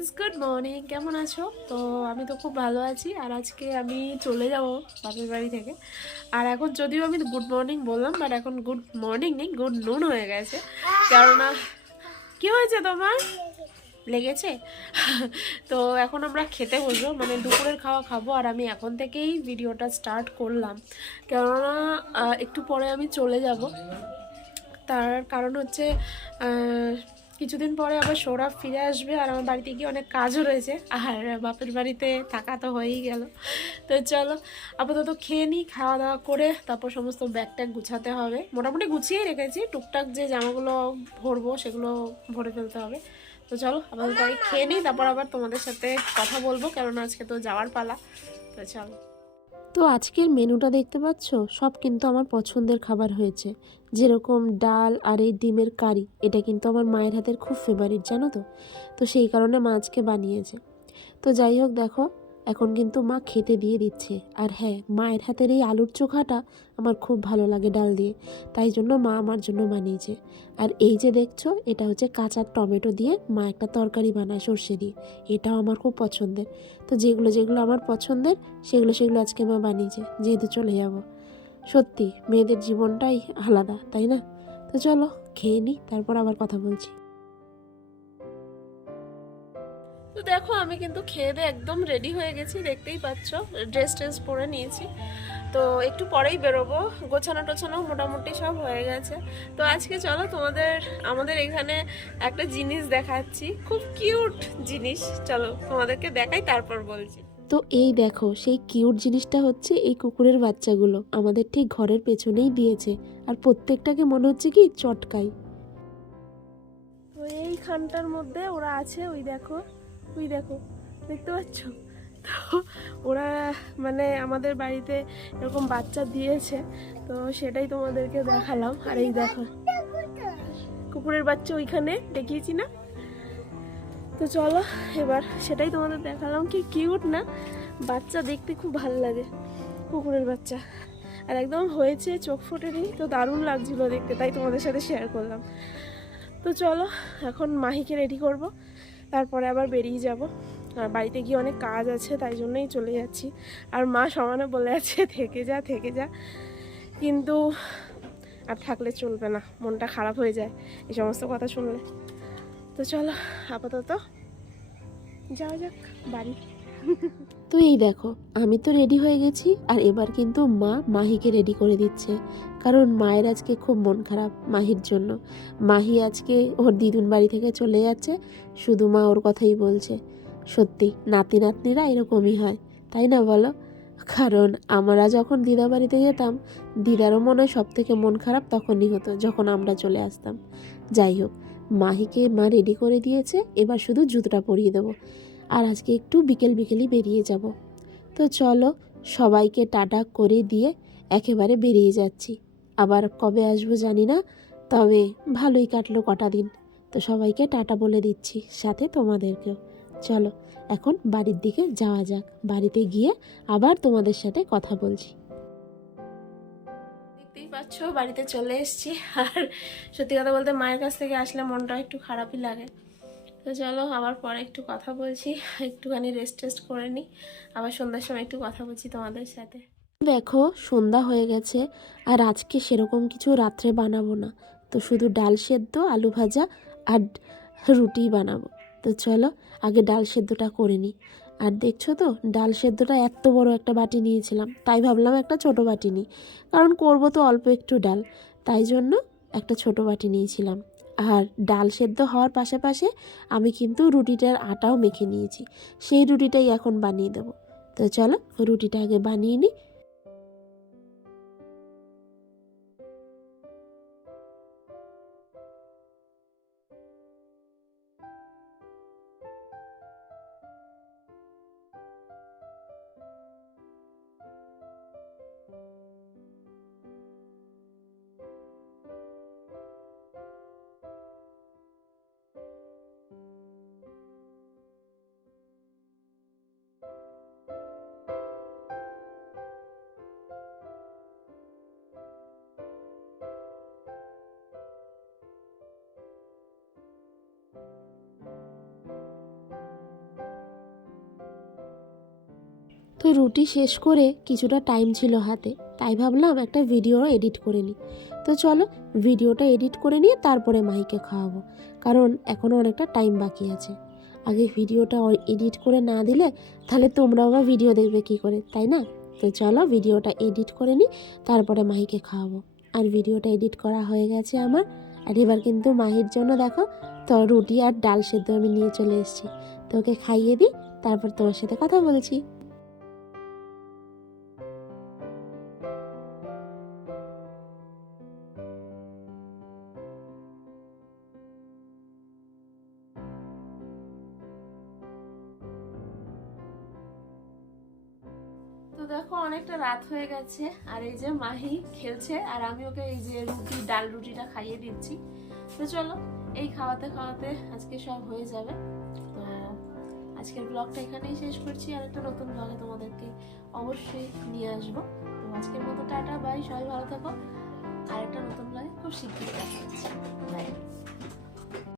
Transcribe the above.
Friends, good morning. কেমন আছো? তো আমি তো খুব ভালো আছি। আর আজকে আমি চলে যাব বাপের বাড়ি থেকে। আর এখন যদিও আমি গুড মর্নিং বললাম, বাট এখন গুড মর্নিং নেই, গুড নুন হয়ে গেছে। কেননা কি হয়েছে তোমার? লেগেছে? তো এখন আমরা খেতে বসবো, মানে দুপুরের খাওয়া খাবো। আর আমি এখন থেকেই ভিডিওটা স্টার্ট করলাম, কেননা একটু পরে আমি চলে যাব। তার কারণ হচ্ছে কিছুদিন পরে আবার সৌরভ ফিরে আসবে, আর আমার বাড়িতে গিয়ে অনেক কাজও রয়েছে। আর বাপের বাড়িতে থাকা তো হয়েই গেল। তো চলো আপাতত খেয়ে নিই, খাওয়া দাওয়া করে তারপর সমস্ত ব্যাগ ট্যাগ গুছাতে হবে। মোটামুটি গুছিয়েই রেখেছি, টুকটাক যে জামাগুলো ভরবো সেগুলো ভরে ফেলতে হবে। তো চলো আপাতত তাই খেয়ে নিই, তারপর আবার তোমাদের সাথে কথা বলবো, কেননা আজকে তো যাওয়ার পালা। তো চলো। তো আজকের মেনুটা দেখতে পাচ্ছ, সব কিন্তু আমার পছন্দের খাবার হয়েছে। যেরকম ডাল আর এই ডিমের কারি, এটা কিন্তু আমার মায়ের হাতের খুব ফেভারিট, জানো তো। তো সেই কারণে মা আজকে বানিয়েছে। তো যাই হোক, দেখো এখন কিন্তু মা খেতে দিয়ে দিচ্ছে। আর হ্যাঁ, মায়ের হাতের এই আলুর চোখাটা আমার খুব ভালো লাগে ডাল দিয়ে, তাই জন্য মা আমার জন্য বানিয়েছে। আর এই যে দেখছো, এটা হচ্ছে কাঁচা টমেটো দিয়ে মা একটা তরকারি বানায় সর্ষে দিয়ে, এটাও আমার খুব পছন্দের। তো যেগুলো যেগুলো আমার পছন্দের সেগুলো সেগুলো আজকে মা বানিয়েছে, যেহেতু চলে যাব। সত্যি মেয়েদের জীবনটাই আলাদা, তাই না? তো চলো খেয়ে নিই, তারপর আবার কথা বলছি। তো দেখো আমি কিন্তু খেয়ে দিয়ে একদম রেডি হয়ে গেছি, দেখতেই পাচ্ছ। ড্রেস ট্রেস পরে নিয়েছি। তো একটু পরেই বেরোবো, গোছানো টোছানো মোটামুটি সব হয়ে গেছে। তো আজকে চলো তোমাদের আমাদের এখানে একটা জিনিস দেখাচ্ছি, খুব কিউট জিনিস। চলো তোমাদেরকে দেখাই, তারপর বলছি। তো এই দেখো, সেই কিউট জিনিসটা হচ্ছে এই কুকুরের বাচ্চাগুলো আমাদের ঠিক ঘরের পেছনেই দিয়েছে। আর প্রত্যেকটাকে মনে হচ্ছে কি চটকাই। তো এইখানটার মধ্যে ওরা আছে, ওই দেখো, ওই দেখো, দেখতে পাচ্ছ? তো ওরা মানে আমাদের বাড়িতে এরকম বাচ্চা দিয়েছে, তো সেটাই তোমাদেরকে দেখালাম। আর এই দেখো কুকুরের বাচ্চা ওইখানে দেখিয়েছি না? তো চলো এবার সেটাই তোমাদের দেখালাম। কি কিউট না? বাচ্চা দেখতে খুব ভালো লাগে, কুকুরের বাচ্চা। আর একদম হয়েছে, চোখ ফোটেনি, তো দারুণ লাগছিল দেখতে, তাই তোমাদের সাথে শেয়ার করলাম। তো চলো এখন মাহিকে রেডি করব, তারপরে আবার বেরিয়ে যাব। আর বাড়িতে গিয়ে অনেক কাজ আছে, তাই জন্যই চলে যাচ্ছি। আর মা সমানে বলে আছে থেকে যা থেকে যা, কিন্তু আর থাকলে চলবে না, মনটা খারাপ হয়ে যায় এই সমস্ত কথা শুনলে। তো চলো আপাতত যাওয়া যাক বাড়ি। তো এই দেখো, আমি তো রেডি হয়ে গেছি, আর এবার কিন্তু মা মাহিকে রেডি করে দিচ্ছে। কারণ মায়ের আজকে খুব মন খারাপ মাহির জন্য। মাহি আজকে ওর দিদুন বাড়ি থেকে চলে যাচ্ছে, শুধু মা ওর কথাই বলছে। সত্যি নাতি নাতনিরা এরকমই হয়, তাই না বলো? কারণ আমরা যখন দিদা বাড়িতে যেতাম, দিদারও মনে হয় সব থেকে মন খারাপ তখনই হতো যখন আমরা চলে আসতাম। যাই হোক, মাহিকে মা রেডি করে দিয়েছে, এবার শুধু জুতোটা পরিয়ে দেবো। আর আজকে একটু বিকেল বিকেলই বেরিয়ে যাব। তো চলো সবাইকে টাটা করে দিয়ে একেবারে বেরিয়ে যাচ্ছি। আবার কবে আসবো জানি না, তবে ভালোই কাটলো কটা দিন। তো সবাইকে টাটা বলে দিচ্ছি, সাথে তোমাদেরকেও। চলো এখন বাড়ির দিকে যাওয়া যাক, বাড়িতে গিয়ে আবার তোমাদের সাথে কথা বলছি। দেখতেই পাচ্ছ বাড়িতে চলে এসেছি। আর সত্যি কথা বলতে মায়ের কাছ থেকে আসলে মনটা একটু খারাপই লাগে। তো চলো আবার পরে একটু কথা বলছি, একটুখানি রেস্ট টেস্ট করে নিই, আবার সন্ধ্যার সময় একটু কথা বলছি তোমাদের সাথে। দেখো সন্ধ্যা হয়ে গেছে, আর আজকে সেরকম কিছু রাত্রে বানাবো না। তো শুধু ডাল সেদ্ধ, আলু ভাজা আর রুটি বানাবো। তো চলো আগে ডাল সেদ্ধটা করে নিই। আর দেখছো তো, ডাল সেদ্ধটা এত বড় একটা বাটি নিয়েছিলাম, তাই ভাবলাম একটা ছোট বাটি নিই। কারণ করবো তো অল্প একটু ডাল, তাই জন্য একটা ছোট বাটি নিয়েছিলাম। আর ডাল সেদ্ধ হওয়ার পাশে আমি কিন্তু রুটিটার আটাও মেখে নিয়েছি, সেই রুটিটাই এখন বানিয়ে দেবো। তো চলো রুটিটা আগে বানিয়ে নিই। তো রুটি শেষ করে কিছুটা টাইম ছিল হাতে, তাই ভাবলাম একটা ভিডিও এডিট করে নিই। তো চলো ভিডিওটা এডিট করে নিয়ে তারপরে মাহিকে খাওয়াবো, কারণ এখনও অনেকটা টাইম বাকি আছে। আগে ভিডিওটা এডিট করে না দিলে তাহলে তোমরাও বা ভিডিও দেখবে কী করে, তাই না? তো চলো ভিডিওটা এডিট করে নিই, তারপরে মাহিকে খাওয়াবো। আর ভিডিওটা এডিট করা হয়ে গেছে আমার। আর এবার কিন্তু মাহির জন্য দেখো তো রুটি আর ডাল সেদ্ধ আমি নিয়ে চলে এসেছি। তো ওকে খাইয়ে দিই, তারপর তোমার সাথে কথা বলছি। তো দেখো অনেকটা রাত হয়ে গেছে, আর এই যে মাহি খেলছে আর আমি ওকে এই যে ডাল রুটিটা খাইয়ে দিচ্ছি। তো চলো এই খাওয়াতে খাওয়াতে আজকে সব হয়ে যাবে। তো আজকের ব্লগটা এখানেই শেষ করছি, আর একটা নতুন ব্লগে তোমাদেরকে অবশ্যই নিয়ে আসবো। তো আজকের মতো টাটা বাই, সবাই ভালো থাকো। আর একটা নতুন ব্লগে খুব শীঘ্রই দেখা হচ্ছে। বাই।